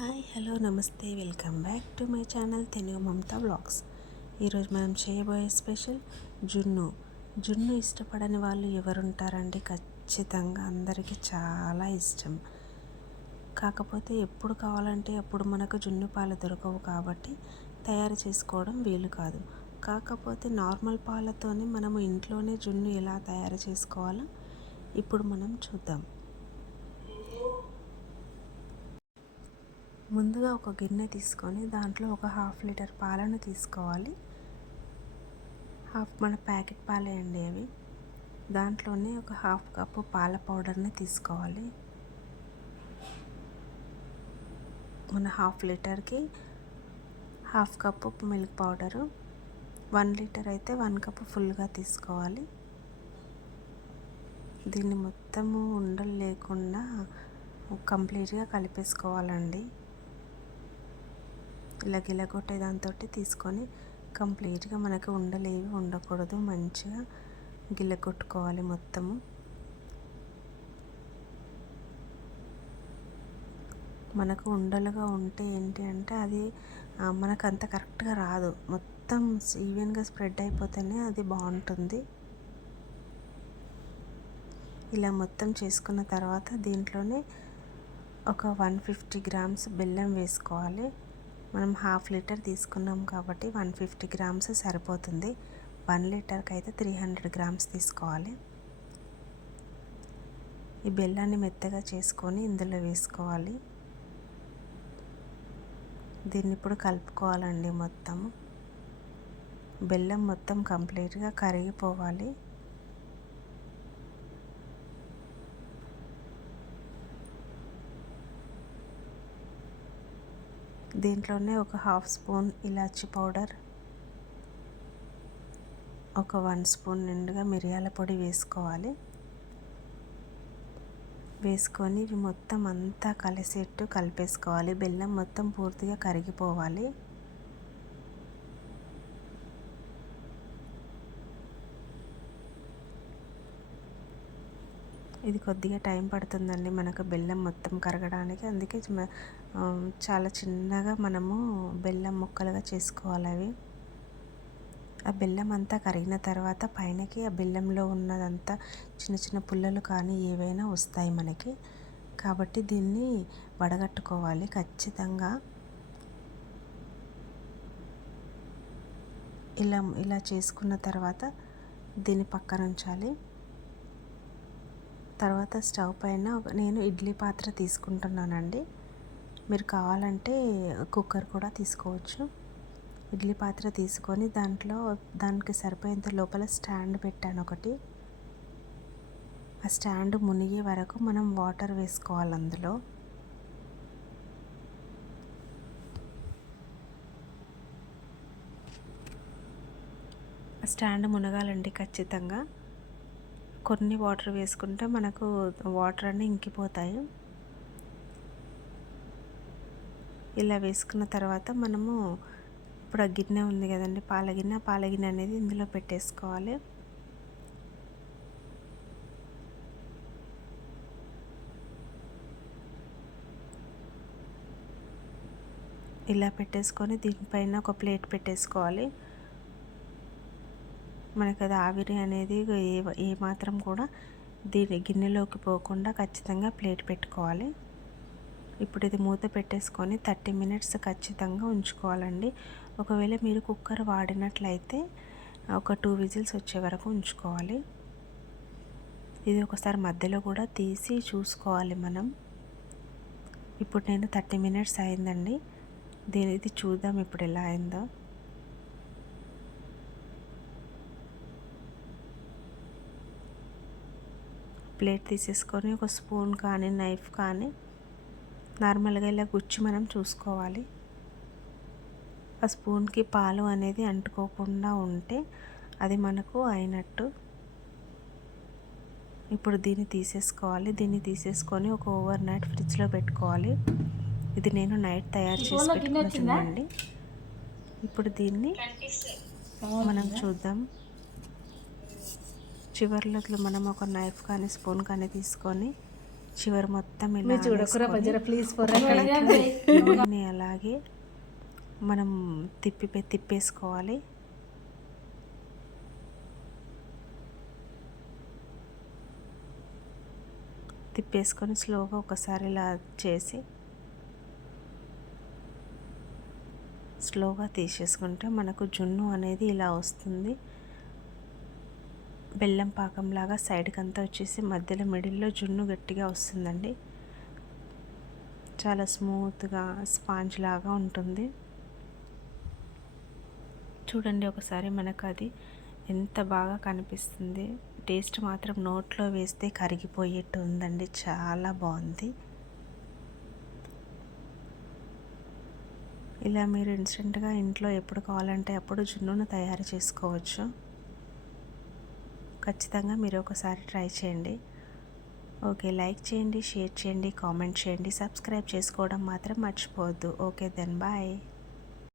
Hi hello నమస్తే welcome back to my channel Tenugu Mamata vlogs. ఈరోజు మనం చేయబోయే స్పెషల్ జున్ను ఇష్టపడని వాళ్ళు ఎవరుంటారండి? ఖచ్చితంగా అందరికీ చాలా ఇష్టం. కాకపోతే ఎప్పుడు కావాలంటే అప్పుడు మనకు జున్ను పాలు దొరకవు కాబట్టి తయారు చేసుకోవడం వీలు కాదు. కాకపోతే నార్మల్ పాలతోనే మనము ఇంట్లోనే జున్ను ఎలా తయారు చేసుకోవాలో ఇప్పుడు మనం చూద్దాం. ముందుగా ఒక గిన్నె తీసుకొని దాంట్లో ఒక 1/2 లీటర్ పాలను తీసుకోవాలి. మన ప్యాకెట్ పాలే అండి అవి. దాంట్లోనే ఒక 1/2 కప్పు పాల పౌడర్ని తీసుకోవాలి. మన 1/2 లీటర్కి 1/2 కప్పు మిల్క్ పౌడరు. 1 లీటర్ అయితే 1 కప్పు ఫుల్గా తీసుకోవాలి. దీన్ని మొత్తము ఉండలు లేకుండా కంప్లీట్గా కలిపేసుకోవాలండి. ఇలా గిలగొట్టే దాంతో తీసుకొని కంప్లీట్గా మనకు ఉండలేవి ఉండకూడదు, మంచిగా గిలగొట్టుకోవాలి మొత్తము. మనకు ఉండలుగా ఉంటే ఏంటి అంటే అది మనకు అంత కరెక్ట్గా రాదు. మొత్తం ఈవెన్గా స్ప్రెడ్ అయిపోతేనే అది బాగుంటుంది. ఇలా మొత్తం చేసుకున్న తర్వాత దీంట్లోనే ఒక 150 గ్రామ్స్ బెల్లం వేసుకోవాలి. మనం 1/2 లీటర్ తీసుకున్నాం కాబట్టి 150 గ్రామ్స్ సరిపోతుంది. 1 లీటర్కి అయితే 300 గ్రామ్స్ తీసుకోవాలి. ఈ బెల్లాన్ని మెత్తగా చేసుకొని ఇందులో వేసుకోవాలి. దీన్ని ఇప్పుడు కలుపుకోవాలండి. మొత్తము బెల్లం మొత్తం కంప్లీట్గా కరిగిపోవాలి. దీంట్లోనే ఒక 1/2 స్పూన్ ఇలాచి పౌడర్, ఒక 1 స్పూన్ నిండుగా మిరియాల పొడి వేసుకోవాలి. వేసుకొని ఇవి మొత్తం అంతా కలిసేట్టు కలిపేసుకోవాలి. బెల్లం మొత్తం పూర్తిగా కరిగిపోవాలి. ఇది కొద్దిగా టైం పడుతుందండి మనకు బెల్లం మొత్తం కరగడానికి. అందుకే చాలా చిన్నగా మనము బెల్లం ముక్కలుగా చేసుకోవాలి. అవి ఆ బెల్లం అంతా కరిగిన తర్వాత పైనకి ఆ బెల్లంలో ఉన్నదంతా చిన్న చిన్న పుల్లలు కానీ ఏవైనా వస్తాయి మనకి. కాబట్టి దీన్ని వడగట్టుకోవాలి ఖచ్చితంగా. ఇలా చేసుకున్న తర్వాత దీన్ని పక్కన ఉంచాలి. తర్వాత స్టవ్ పైన నేను ఇడ్లీ పాత్ర తీసుకుంటున్నానండి. మీరు కావాలంటే కుక్కర్ కూడా తీసుకోవచ్చు. ఇడ్లీ పాత్ర తీసుకొని దానికి సరిపోయేంత లోపల స్టాండ్ పెట్టాను ఒకటి. ఆ స్టాండ్ మునిగే వరకు మనం వాటర్ వేసుకోవాలి అందులో. ఆ స్టాండ్ మునగాలండి ఖచ్చితంగా. కొన్ని వాటర్ వేసుకుంటే మనకు వాటర్ అన్నీ ఇంకిపోతాయి. ఇలా వేసుకున్న తర్వాత మనము ఇప్పుడు ఆ గిన్నె ఉంది కదండి, పాలగిన్నె అనేది ఇందులో పెట్టేసుకోవాలి. ఇలా పెట్టేసుకొని దీనిపైన ఒక ప్లేట్ పెట్టేసుకోవాలి. మనకు అది ఆవిరి అనేది ఏ మాత్రం కూడా దీని గిన్నెలోకి పోకుండా ఖచ్చితంగా ప్లేట్ పెట్టుకోవాలి. ఇప్పుడు ఇది మూత పెట్టేసుకొని 30 మినిట్స్ ఖచ్చితంగా ఉంచుకోవాలండి. ఒకవేళ మీరు కుక్కర్ వాడినట్లయితే ఒక 2 విజిల్స్ వచ్చే వరకు ఉంచుకోవాలి. ఇది ఒకసారి మధ్యలో కూడా తీసి చూసుకోవాలి మనం. ఇప్పుడు నేను 30 మినిట్స్ అయిందండి. ఇది చూద్దాం ఇప్పుడు ఎలా అయిందో. ప్లేట్ తీసేసుకొని ఒక స్పూన్ కానీ నైఫ్ కానీ నార్మల్గా ఇలా గుచ్చి మనం చూసుకోవాలి. ఆ స్పూన్కి పాలు అనేది అంటుకోకుండా ఉంటే అది మనకు అయినట్టు. ఇప్పుడు దీన్ని తీసేసుకొని ఒక ఓవర్ నైట్ ఫ్రిడ్జ్లో పెట్టుకోవాలి. ఇది నేను నైట్ తయారు చేసి పెట్టుకున్న చూడండి. ఇప్పుడు దీన్ని మనం చూద్దాం. చివర్లో మనం ఒక నైఫ్ కానీ స్పూన్ కానీ తీసుకొని చివరి మొత్తం ఇలా మీరు చూడకురా అనేసుకొని బజర ప్లీజ్ గిన్నెని అలాగే మనం తిప్పేసుకోవాలి. తిప్పేసుకొని స్లోగా ఒకసారి ఇలా చేసి స్లోగా తీసేసుకుంటే మనకు జున్ను అనేది ఇలా వస్తుంది. బెల్లం పాకంలాగా సైడ్కి అంతా వచ్చేసి మధ్యలో మిడిల్లో జున్ను గట్టిగా వస్తుందండి. చాలా స్మూత్గా స్పాంజ్ లాగా ఉంటుంది. చూడండి ఒకసారి మనకు అది ఎంత బాగా కనిపిస్తుంది. టేస్ట్ మాత్రం నోట్లో వేస్తే కరిగిపోయేట్టు ఉందండి. చాలా బాగుంది. ఇలా మీరు ఇన్స్టెంట్గా ఇంట్లో ఎప్పుడు కావాలంటే అప్పుడు జున్నును తయారు చేసుకోవచ్చు. ఖచ్చితంగా మీరు ఒకసారి ట్రై చేయండి. ఓకే, లైక్ చేయండి, షేర్ చేయండి, కామెంట్ చేయండి, సబ్స్క్రైబ్ చేసుకోవడం మాత్రం మర్చిపోవద్దు. Okay then bye.